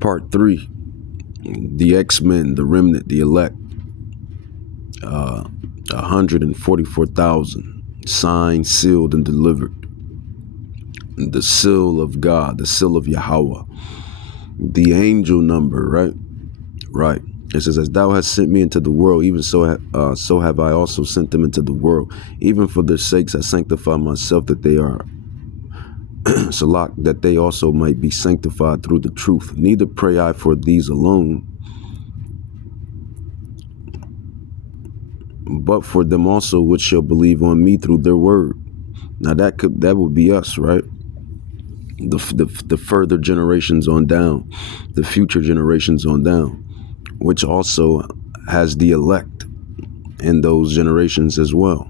Part 3, the X-Men, the remnant, the elect, 144,000, signed, sealed, and delivered. The seal of God, the seal of Yahweh, the angel number, right? Right. It says, as thou hast sent me into the world, even so have I also sent them into the world. Even for their sakes I sanctify myself, that they are Salak, that they also might be sanctified through the truth. Neither pray I for these alone, but for them also which shall believe on me through their word. Now that would be us, right? The further generations on down, the future generations on down, which also has the elect in those generations as well.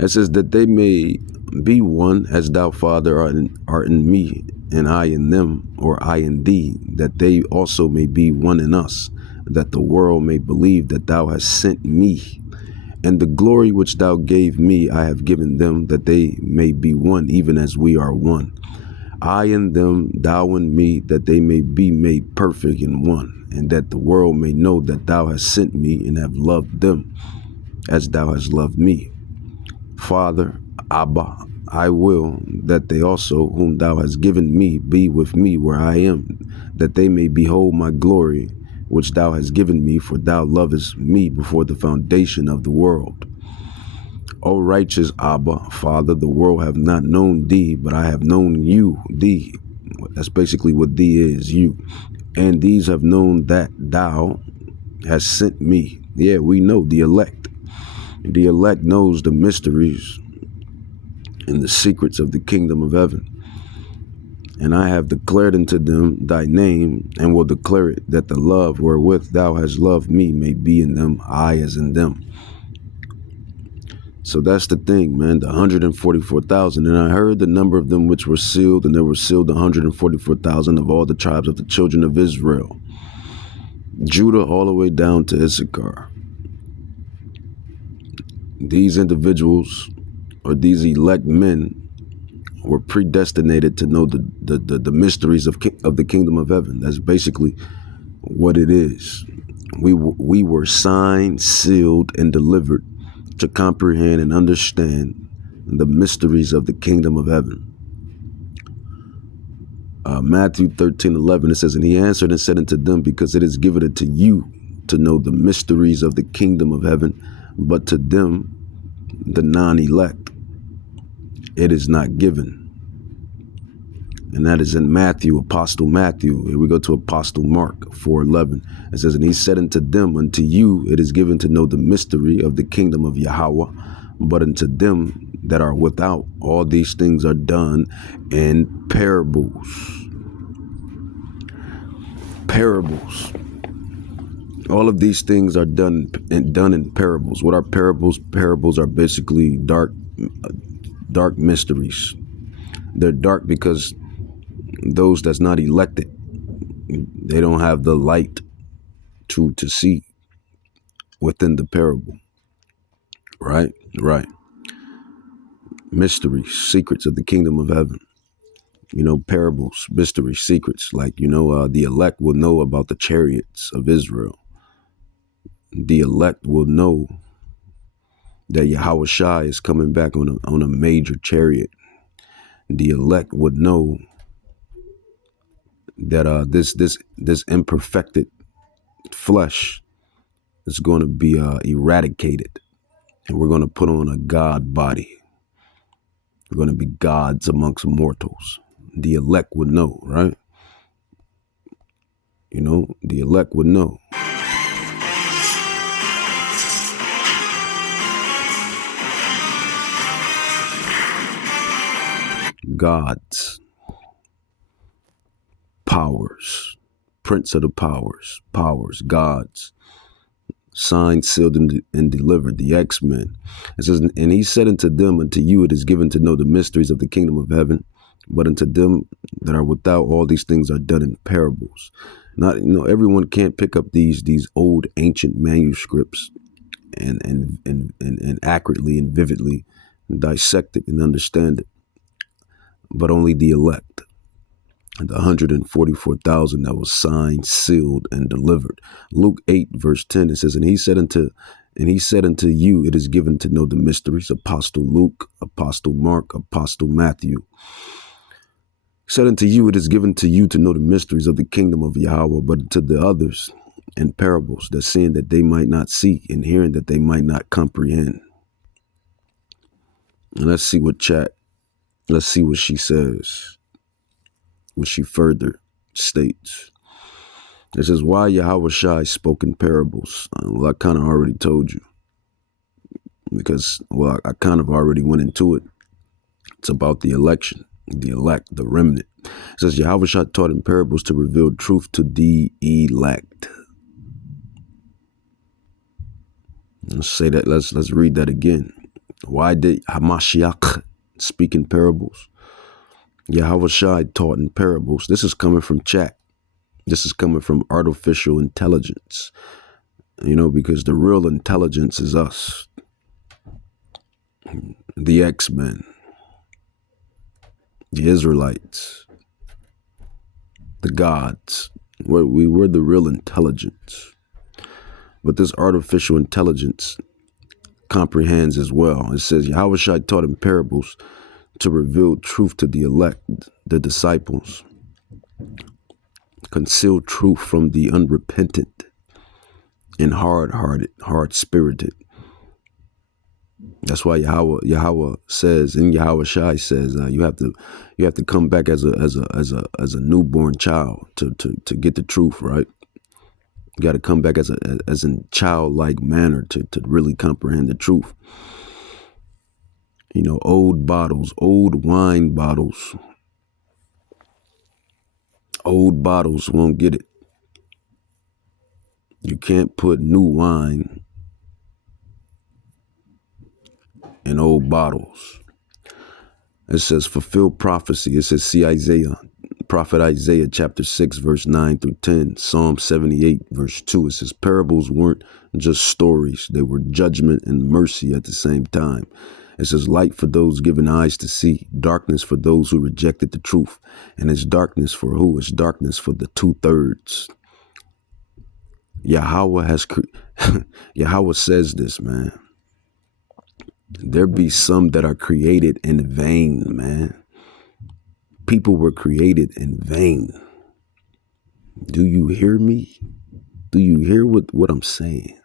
It says that they may be one, as thou, Father, art in me, and I in them, or I in thee, that they also may be one in us, that the world may believe that thou hast sent me. And the glory which thou gave me I have given them, that they may be one, even as we are one. I in them, thou in me, that they may be made perfect in one, and that the world may know that thou hast sent me and have loved them as thou hast loved me. Father, Abba, I will that they also, whom thou hast given me, be with me where I am, that they may behold my glory, which thou hast given me, for thou lovest me before the foundation of the world. O righteous Abba, Father, the world have not known thee, but I have known you, thee. That's basically what thee is, you. And these have known that thou hast sent me. Yeah, we know the elect. The elect knows the mysteries and the secrets of the kingdom of heaven. And I have declared unto them thy name, and will declare it, that the love wherewith thou hast loved me may be in them, I as in them. So that's the thing, man, the 144,000. And I heard the number of them which were sealed, and there were sealed 144,000 of all the tribes of the children of Israel, Judah all the way down to Issachar. These individuals, or these elect men, were predestinated to know the mysteries of the kingdom of heaven. That's basically what it is. We were signed, sealed, and delivered to comprehend and understand the mysteries of the kingdom of heaven. Matthew 13:11, it says, and he answered and said unto them, because it is given unto you to know the mysteries of the kingdom of heaven, but to them, the non-elect, it is not given. And that is in Matthew, Apostle Matthew. Here we go to Apostle Mark 4:11. It says, and he said unto them, unto you it is given to know the mystery of the kingdom of Yahweh, but unto them that are without, all these things are done in parables. Parables. All of these things are done in parables. What are parables? Parables are basically dark mysteries. They're dark because those that's not elected, they don't have the light to see within the parable. Right. Mysteries, secrets of the kingdom of heaven. Parables, mysteries, secrets. Like, the elect will know about the chariots of Israel. The elect will know that Yahweh Shai is coming back on a major chariot. The elect would know that this imperfected flesh is going to be eradicated, and we're going to put on a God body. We're going to be gods amongst mortals. The elect would know, right? The elect would know. Gods, powers, prince of the powers, gods, signed, sealed, and delivered, the X-Men. It says, and he said unto them, unto you it is given to know the mysteries of the kingdom of heaven, but unto them that are without, all these things are done in parables. Not, everyone can't pick up these old ancient manuscripts and accurately and vividly dissect it and understand it, but only the elect. And the 144,000 that was signed, sealed, and delivered. Luke 8, verse 10, it says, and he said unto you, it is given to know the mysteries. Apostle Luke, Apostle Mark, Apostle Matthew. Said unto you, it is given to you to know the mysteries of the kingdom of Yahweh, but to the others in parables, that seeing that they might not see, and hearing that they might not comprehend. And let's see what she says, what she further states. It says, why Yahweh Shai spoke in parables? Well, I kind of already told you, because, well, I kind of already went into it. It's about the election, the elect, the remnant. It says, Yahweh Shai taught in parables to reveal truth to the elect. Let's say that. Let's read that again. Why did Hamashiach speak in parables? Yahweh Shai taught in parables. This is coming from chat. This is coming from artificial intelligence. Because the real intelligence is us, the X-Men, the Israelites, the gods. We're the real intelligence. But this artificial intelligence comprehends as well. It says, Yahweh Shai taught in parables to reveal truth to the elect, the disciples, conceal truth from the unrepentant and hard-hearted, hard-spirited. That's why Yahweh says, and Yahweh Shai says, you have to come back as a newborn child to get the truth, right? You got to come back as in childlike manner to really comprehend the truth. Old bottles, old wine bottles, old bottles won't get it. You can't put new wine in old bottles. It says fulfill prophecy. It says see Isaiah, prophet Isaiah chapter 6 verse 9 through 10, Psalm 78 verse 2. It says parables weren't just stories. They were judgment and mercy at the same time. It says light for those given eyes to see, darkness for those who rejected the truth. And it's darkness for who? It's darkness for the 2/3. Yahweh Yahweh says this, man. There be some that are created in vain, man. People were created in vain. Do you hear me? Do you hear what I'm saying?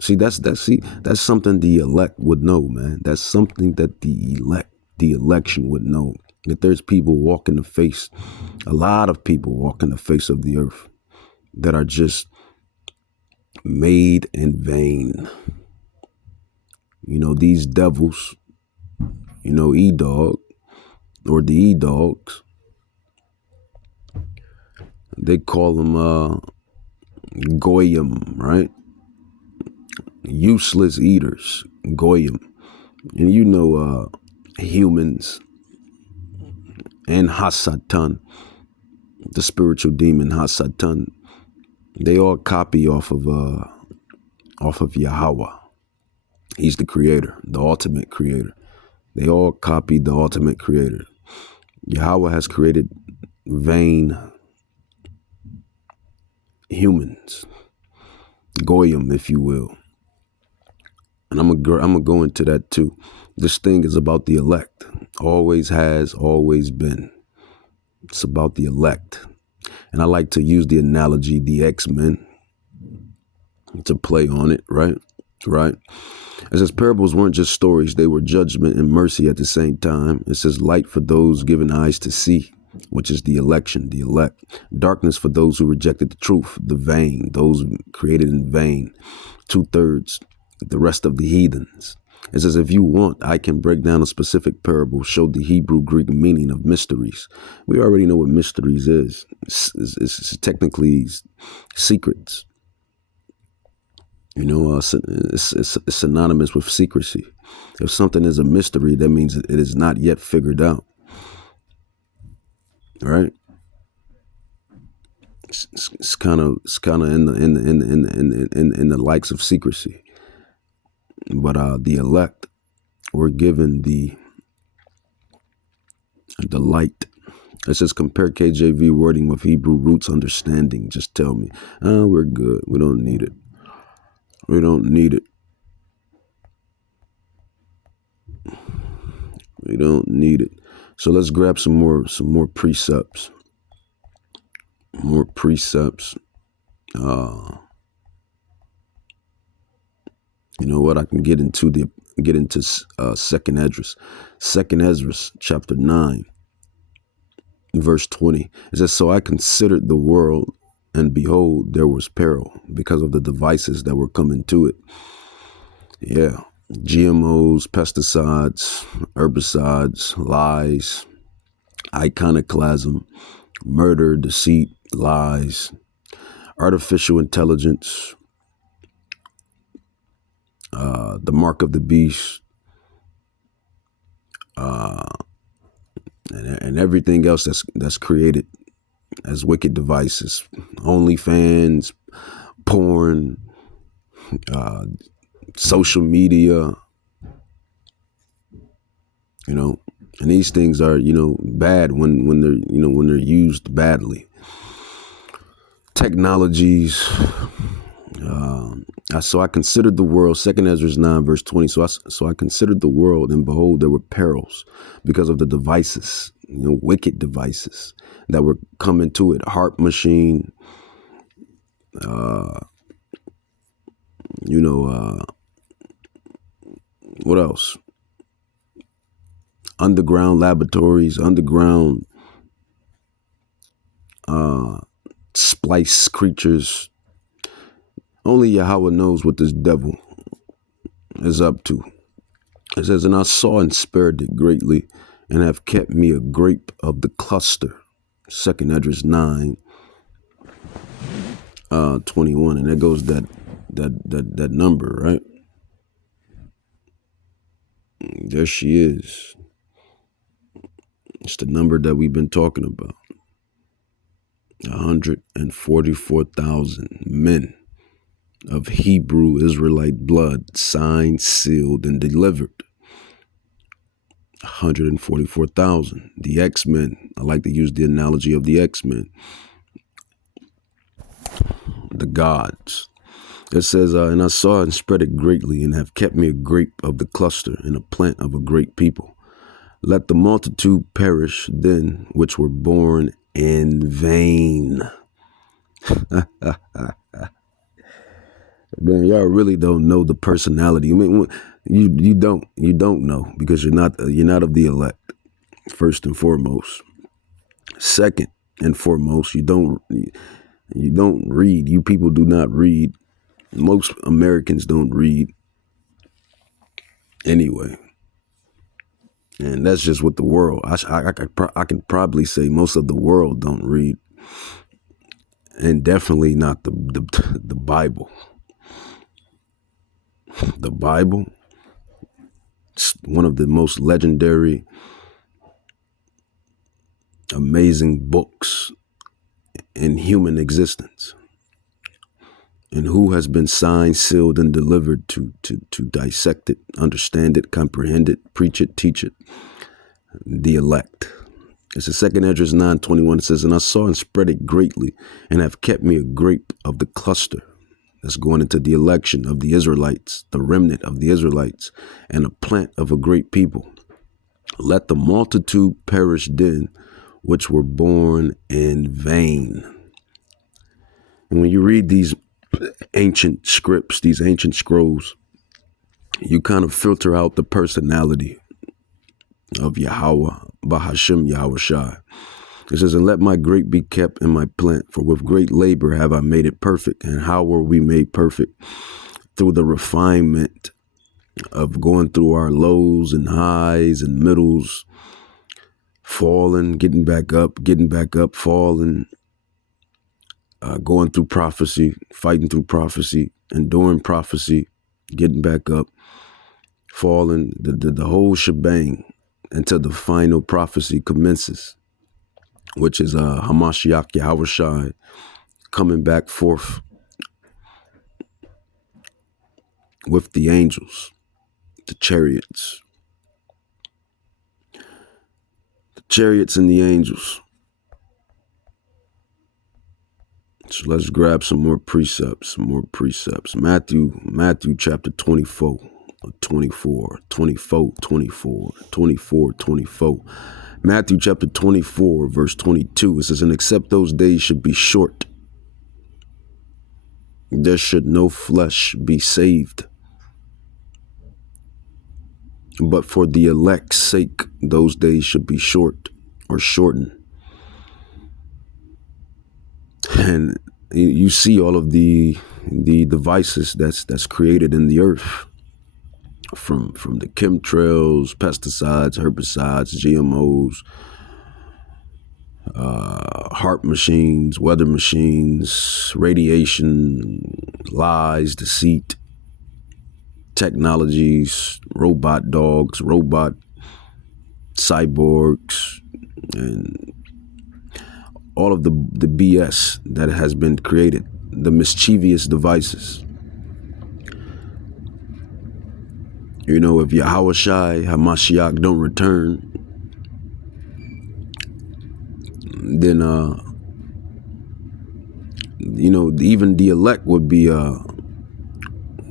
See, that's something the elect would know, man. That's something that the election would know. That there's people walking the face, a lot of people walking the face of the earth that are just made in vain. These devils, E-Dog or the E-Dogs, they call them Goyim, right? Useless eaters, Goyim. And humans and Hasatan, the spiritual demon Hasatan, they all copy off of Yahweh. He's the creator, the ultimate creator. They all copied the ultimate creator. Yahweh has created vain humans, Goyim, if you will. And I'm gonna go into that too. This thing is about the elect. Always has, always been. It's about the elect. And I like to use the analogy, the X-Men, to play on it, right? Right. It says parables weren't just stories. They were judgment and mercy at the same time. It says light for those given eyes to see, which is the election, the elect. Darkness for those who rejected the truth, the vain, those created in vain. 2/3, the rest of the heathens. It says, if you want, I can break down a specific parable, show the Hebrew Greek meaning of mysteries. We already know what mysteries is. It's technically secrets. It's synonymous with secrecy. If something is a mystery, that means it is not yet figured out. Right? It's kind of in the likes of secrecy. But the elect were given the The light. It says compare KJV wording with Hebrew roots understanding. Just tell me. We're good. We don't need it. We don't need it. We don't need it. So let's grab some more precepts. More precepts. You know what? I can get into Second Esdras. Second Esdras, chapter 9, verse 20. It says, so I considered the world, and behold, there was peril because of the devices that were coming to it. Yeah. GMOs, pesticides, herbicides, lies, iconoclasm, murder, deceit, lies, artificial intelligence, the mark of the beast, and everything else that's created as wicked devices. OnlyFans, porn, social media, and these things are, bad when they're used badly. Technologies. So I considered the world, Second Esdras 9, verse 20. So I considered the world, and behold, there were perils because of the devices, wicked devices that were coming to it. Harp machine, what else? Underground laboratories, underground splice creatures. Only Yahweh knows what this devil is up to. It says, and I saw and spared it greatly, and have kept me a grape of the cluster. Second Esdras 9, 21, and there goes that number, right? There she is. It's the number that we've been talking about. 144,000 men of Hebrew Israelite blood, signed, sealed, and delivered. 144,000. The X-Men. I like to use the analogy of the X-Men. The gods. It says, and I saw and spread it greatly, and have kept me a grape of the cluster, and a plant of a great people. Let the multitude perish then, which were born in vain. Man, y'all really don't know the personality. I mean, you don't know, because you're not of the elect. First and foremost. Second and foremost, you don't read. You people do not read. Most Americans don't read anyway, and that's just with the world. I can probably say most of the world don't read, and definitely not the Bible. The Bible, it's one of the most legendary, amazing books in human existence. And who has been signed, sealed, and delivered to dissect it, understand it, comprehend it, preach it, teach it? The elect. It's the Second Esdras 9:21. It says, and I saw and spread it greatly, and have kept me a grape of the cluster. That's going into the election of the Israelites, the remnant of the Israelites, and a plant of a great people. Let the multitude perish then, which were born in vain. And when you read these ancient scripts, these ancient scrolls, you kind of filter out the personality of Yahweh, Bahashem Yahweh Shai. It says, and let my grape be kept in my plant, for with great labor have I made it perfect. And how were we made perfect? Through the refinement of going through our lows and highs and middles, falling, getting back up, falling, going through prophecy, fighting through prophecy, enduring prophecy, getting back up, falling, the whole shebang until the final prophecy commences, which is Hamashiach Yahweh Shai coming back forth with the angels, the chariots Chariots and the angels. So let's grab some more precepts, Matthew chapter 24, 24, 24, 24, 24, 24. Matthew chapter 24, verse 22. It says, and except those days should be short, there should no flesh be saved. But for the elect's sake, those days should be short or shortened. And you see all of the devices that's created in the earth, from the chemtrails, pesticides, herbicides, GMOs, heart machines, weather machines, radiation, lies, deceit, technologies, robot dogs, robot cyborgs, and all of the BS that has been created, the mischievous devices. You know, if Yahushai HaMashiach don't return, then you know, even the elect would be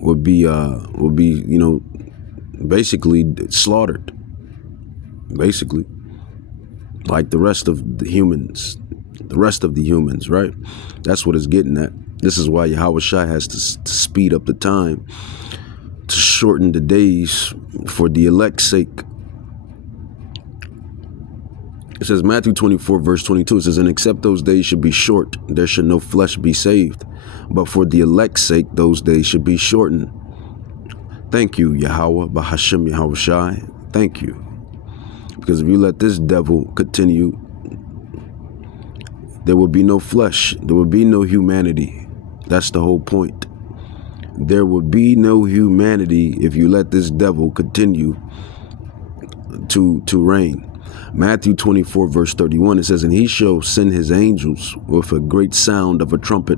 you know, basically slaughtered, basically, like the rest of the humans, right? That's what it's getting at. This is why Yahushua has to speed up the time, to shorten the days for the elect's sake. It says, Matthew 24, verse 22, it says, and except those days should be short, there should no flesh be saved. But for the elect's sake, those days should be shortened. Thank you, Yahweh, Bahashem Yahushai. Thank you. Because if you let this devil continue, there will be no flesh. There will be no humanity. That's the whole point. There will be no humanity if you let this devil continue to reign. Matthew 24, verse 31, it says, and he shall send his angels with a great sound of a trumpet,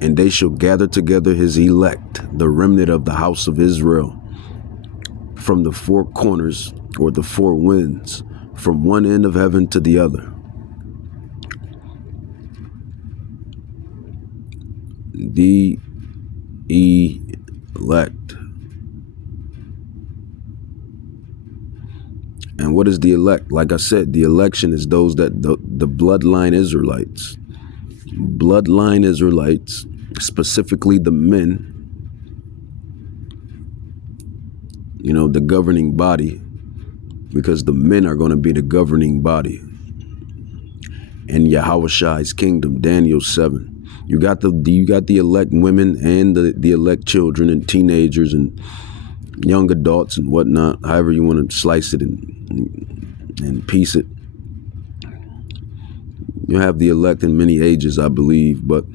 and they shall gather together his elect, the remnant of the house of Israel, from the four corners, or the four winds, from one end of heaven to the other. The elect. And what is the elect? Like I said, the election is those that the bloodline Israelites. Bloodline Israelites, specifically the men, you know, the governing body, because the men are going to be the governing body in Yahushai's kingdom. Daniel 7. You got the elect women and the elect children and teenagers and young adults and whatnot, however you want to slice it and piece it. You have the elect in many ages, I believe, but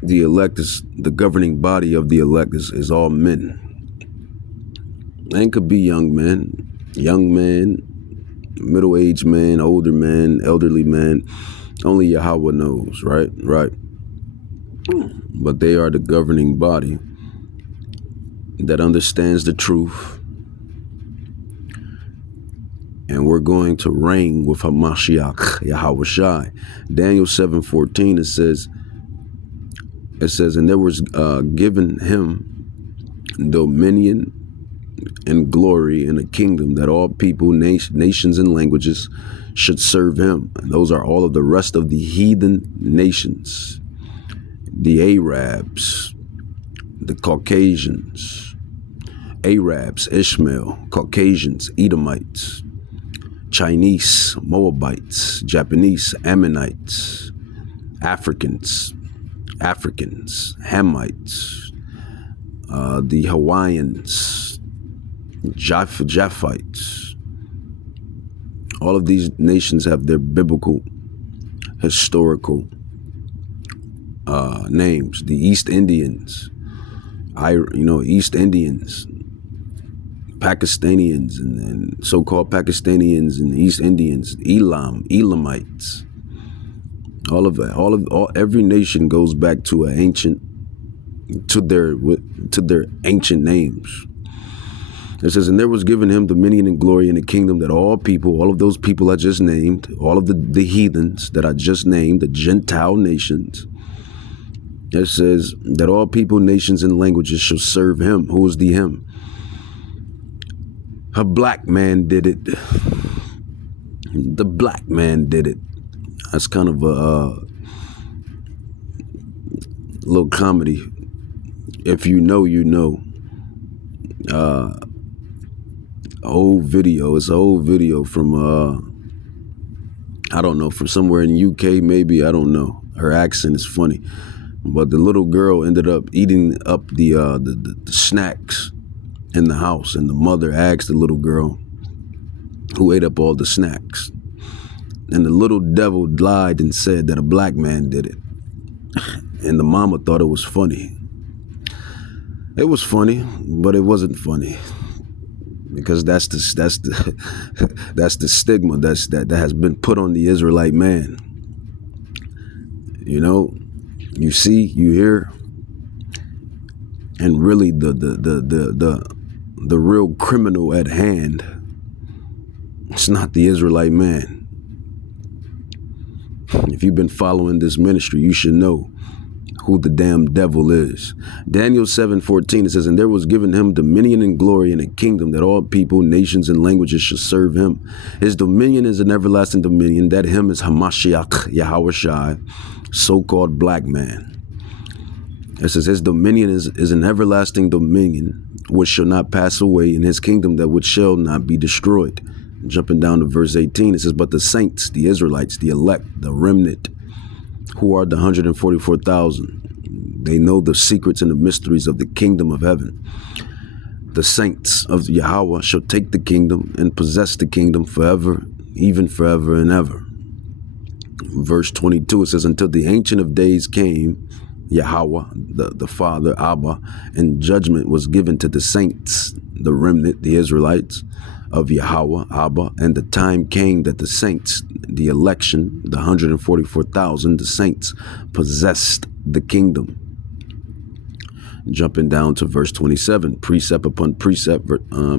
the elect is the governing body of the elect is all men. And could be young men, middle-aged men, older men, elderly men. Only Yahweh knows, right? Right. But they are the governing body that understands the truth. And we're going to reign with HaMashiach, Yahushai. Daniel 7:14, it says, and there was given him dominion and glory and a kingdom that all people, nations and languages should serve him. And those are all of the rest of the heathen nations, the Arabs, the Caucasians, Arabs, Ishmael, Caucasians, Edomites, Chinese, Moabites, Japanese, Ammonites, Africans, Hamites, the Hawaiians, Japhites. All of these nations have their biblical, historical names. The East Indians, East Indians, Pakistanians, and so-called Pakistanians and East Indians, Elamites. Every nation goes back to their ancient names. It says, and there was given him dominion and glory and a kingdom that all people, all of those people I just named, all of the heathens that I just named, the Gentile nations, it says that all people, nations, and languages shall serve him. Who is the him? A black man did it. The black man did it. That's kind of a little comedy. If you know, you know. Old video. It's an old video from I don't know, from somewhere in the UK maybe. I don't know. Her accent is funny, but the little girl ended up eating up the snacks in the house, and the mother asked the little girl who ate up all the snacks, and the little devil lied and said that a black man did it, and the mama thought it was funny. It was funny, but it wasn't funny. Because that's the stigma that has been put on the Israelite man. You know, you see, you hear, and really the real criminal at hand, it's not the Israelite man. If you've been following this ministry, you should know who the damn devil is. Daniel 7:14, it says, and there was given him dominion and glory and a kingdom that all people, nations, and languages should serve him. His dominion is an everlasting dominion. That him is Hamashiach, Yahweh Shai, so-called black man. It says his dominion is an everlasting dominion which shall not pass away, and his kingdom that which shall not be destroyed. Jumping down to verse 18, it says, but the saints, the Israelites, the elect, the remnant, who are the 144,000. They know the secrets and the mysteries of the kingdom of heaven. The saints of Yahweh shall take the kingdom and possess the kingdom forever, even forever and ever. Verse 22, it says, until the Ancient of Days came, Yahweh, the Father, Abba, and judgment was given to the saints, the remnant, the Israelites of Yahweh, Abba, and the time came that the saints, the election, the 144,000, the saints, possessed the kingdom. Jumping down to verse 27, precept upon precept,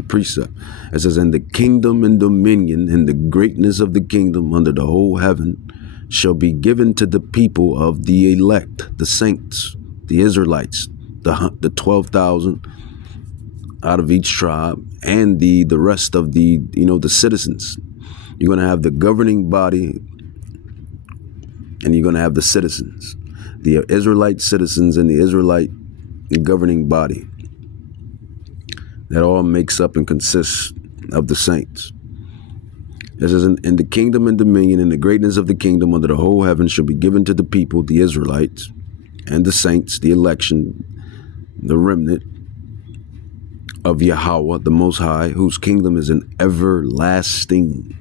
precept. It says, and the kingdom and dominion and the greatness of the kingdom under the whole heaven shall be given to the people of the elect, the saints, the Israelites, the 12,000 out of each tribe, and the rest of the citizens. You're going to have the governing body, and you're going to have the citizens, the Israelite citizens and the Israelite governing body. That all makes up and consists of the saints. It says, in the kingdom and dominion and the greatness of the kingdom under the whole heaven shall be given to the people, the Israelites, and the saints, the election, the remnant of Yahweh, the Most High, whose kingdom is an everlasting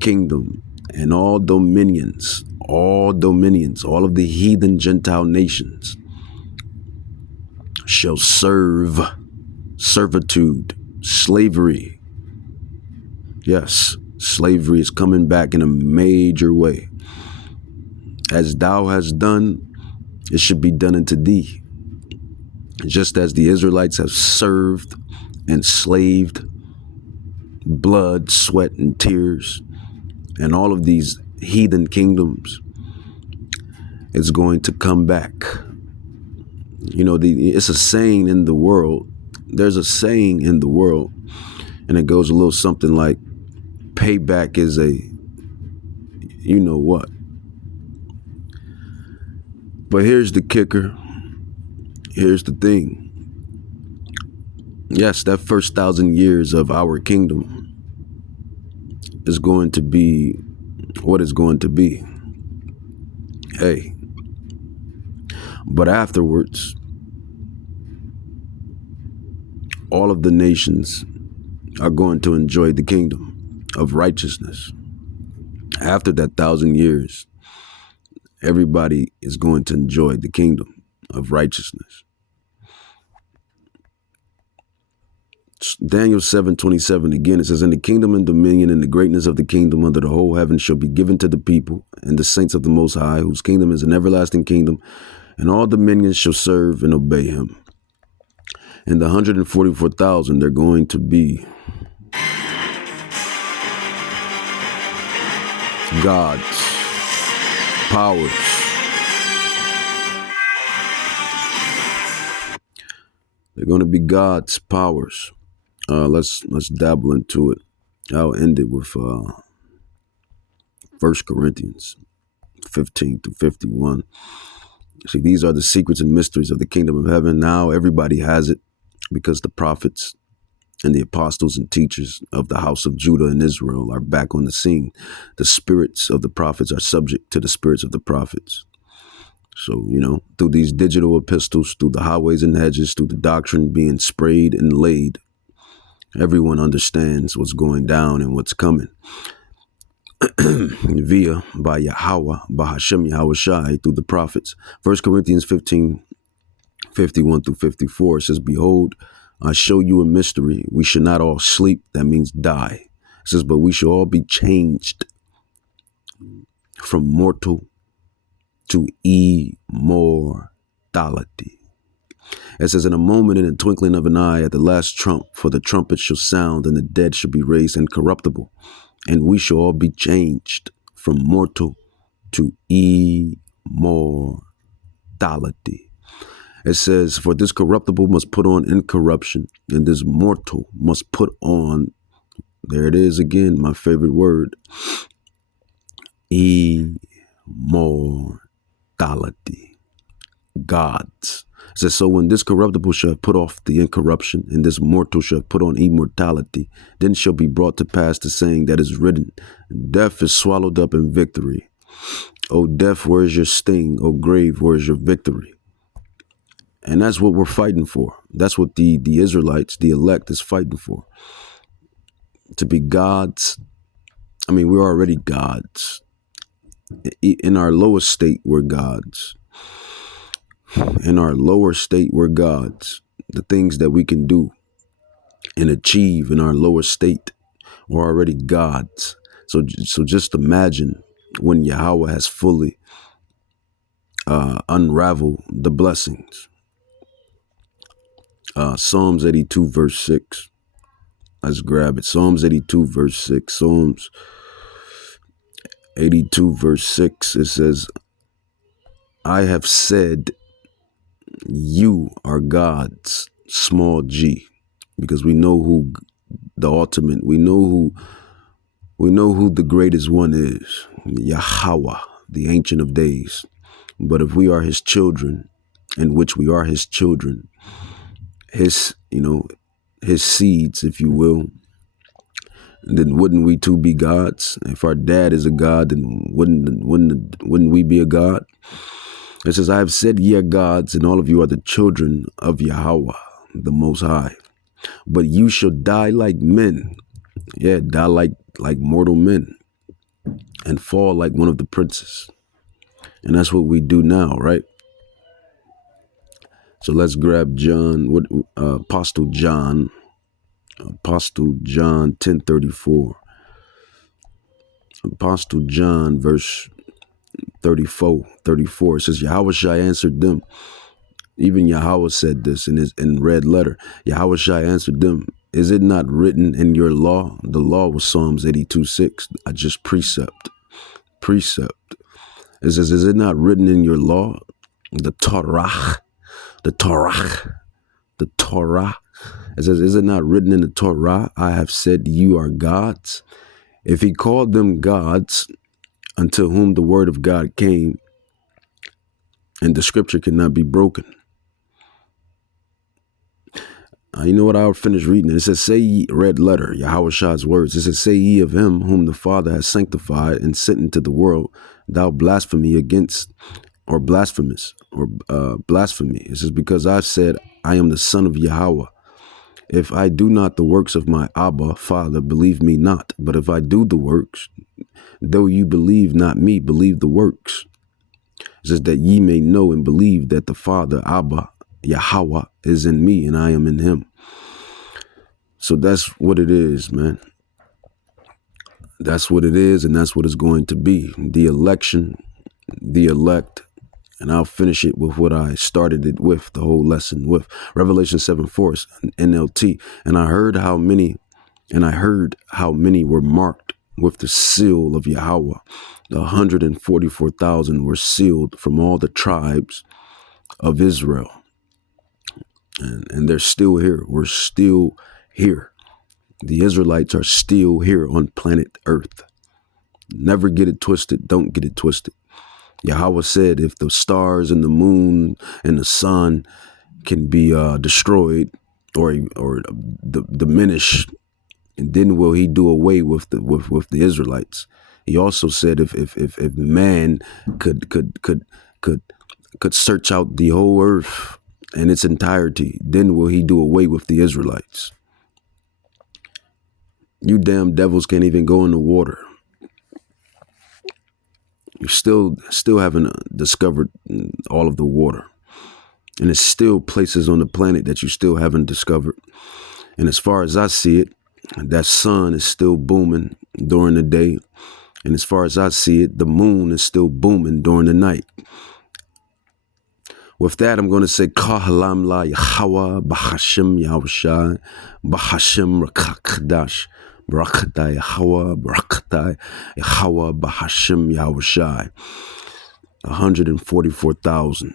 kingdom, and all dominions, all of the heathen Gentile nations shall serve servitude, slavery. Yes, slavery is coming back in a major way. As thou hast done, it should be done unto thee. Just as the Israelites have served, enslaved, blood, sweat, and tears, and all of these heathen kingdoms, it's going to come back. You know, it's a saying in the world. There's a saying in the world, and it goes a little something like, payback is a you know what. But here's the kicker. Here's the thing. Yes, that first 1,000 years of our kingdom is going to be what it's going to be. Hey. But afterwards, all of the nations are going to enjoy the kingdom of righteousness. After that 1,000 years, everybody is going to enjoy the kingdom of righteousness. Daniel 7:27 again, it says, and the kingdom and dominion and the greatness of the kingdom under the whole heaven shall be given to the people and the saints of the Most High, whose kingdom is an everlasting kingdom, and all dominions shall serve and obey him. And the 144,000, they're going to be God's powers. They're going to be God's powers. Let's dabble into it. I'll end it with 1 Corinthians 15 through 51. See, these are the secrets and mysteries of the kingdom of heaven. Now everybody has it because the prophets and the apostles and teachers of the house of Judah and Israel are back on the scene. The spirits of the prophets are subject to the spirits of the prophets. So, through these digital epistles, through the highways and hedges, through the doctrine being sprayed and laid, everyone understands what's going down and what's coming. By Yahweh, by Hashem Yahweh Shai, through the prophets. 1 Corinthians 15, 51 through 54, it says, behold, I show you a mystery. We should not all sleep. That means die. It says, but we shall all be changed from mortal to immortality. It says, in a moment, in a twinkling of an eye, at the last trump, for the trumpet shall sound, and the dead shall be raised incorruptible, and we shall all be changed from mortal to immortality. It says, for this corruptible must put on incorruption, and this mortal must put on, there it is again, my favorite word, immortality. God's. It says, so when this corruptible shall have put off the incorruption, and this mortal shall have put on immortality, then shall be brought to pass the saying that is written, death is swallowed up in victory. O death, where is your sting? O grave, where is your victory? And that's what we're fighting for. That's what the Israelites, the elect, is fighting for. To be gods. I mean, we're already gods. In our lowest state, we're gods. In our lower state, we're gods. The things that we can do and achieve in our lower state, we're already gods. So just imagine when Yahweh has fully unraveled the blessings. Psalms 82 verse 6. Let's grab it. Psalms 82 verse 6. Psalms 82 verse 6. It says, I have said you are God's, small g, because we know who the ultimate, we know who the greatest one is, Yahweh, the Ancient of Days. But if we are his children, in which we are his children, his seeds, if you will, then wouldn't we too be gods? If our dad is a god, then wouldn't we be a god? It says, I have said ye are gods, and all of you are the children of Yahweh, the Most High. But you shall die like men. Yeah, die like mortal men, and fall like one of the princes. And that's what we do now, right? So let's grab John, Apostle John 10:34. Apostle John, verse 34. It says, Yahweh Shai answered them. Even Yahweh said this in red letter. Yahweh Shai answered them, is it not written in your law? The law was Psalms 82:6. I just precept. It says, is it not written in your law? The Torah. It says, is it not written in the Torah? I have said you are gods. If he called them gods, unto whom the word of God came, and the scripture cannot be broken. You know what? I'll finish reading it. It says, say ye, red letter, Yahweh Shai's words. It says, say ye of him whom the Father has sanctified and sent into the world, thou blasphemy against, or blasphemous, or blasphemy. It says, because I've said, I am the son of Yahweh. If I do not the works of my Abba, Father, believe me not. But if I do the works, though you believe not me, believe the works. It says that ye may know and believe that the Father, Abba, Yahweh, is in me and I am in him. So that's what it is, man. That's what it is, and that's what it's going to be. The election, the elect, And I'll finish it with what I started it with, the whole lesson with. Revelation 7:4, NLT. And I heard how many were marked with the seal of Yahweh. 144,000 were sealed from all the tribes of Israel. And they're still here. We're still here. The Israelites are still here on planet Earth. Never get it twisted. Don't get it twisted. Yahweh said if the stars and the moon and the sun can be destroyed or diminished, and then will he do away with the Israelites? He also said if man could search out the whole earth in its entirety, then will he do away with the Israelites? You damn devils can't even go in the water. You still haven't discovered all of the water. And there's still places on the planet that you still haven't discovered. And as far as I see it, that sun is still booming during the day. And as far as I see it, the moon is still booming during the night. With that, I'm going to say, Kahalam la Yahweh, Bahashim Yahushai, Bahashim Rakakdash, Barakatai Yahweh, Barakatai Yahweh, Bahashim Yahushai. 144,000.